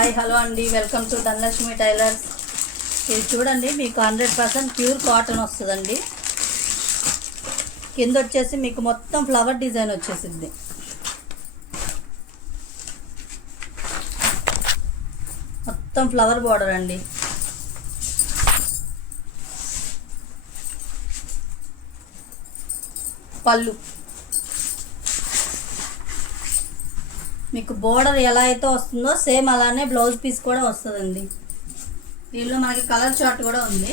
Hi hello అండి, welcome to Dhanalakshmi టైలర్స్. ఇది చూడండి, మీకు 100% ప్యూర్ కాటన్ వస్తుందండి. కింద వచ్చేసి మీకు మొత్తం ఫ్లవర్ డిజైన్ వచ్చేసింది. మొత్తం ఫ్లవర్ బార్డర్ అండి. పళ్ళు మీకు బోర్డర్ ఎలా అయితే వస్తుందో సేమ్ అలానే బ్లౌజ్ పీస్ కూడా వస్తుందండి. దీనిలో మనకి కలర్ చార్ట్ కూడా ఉంది.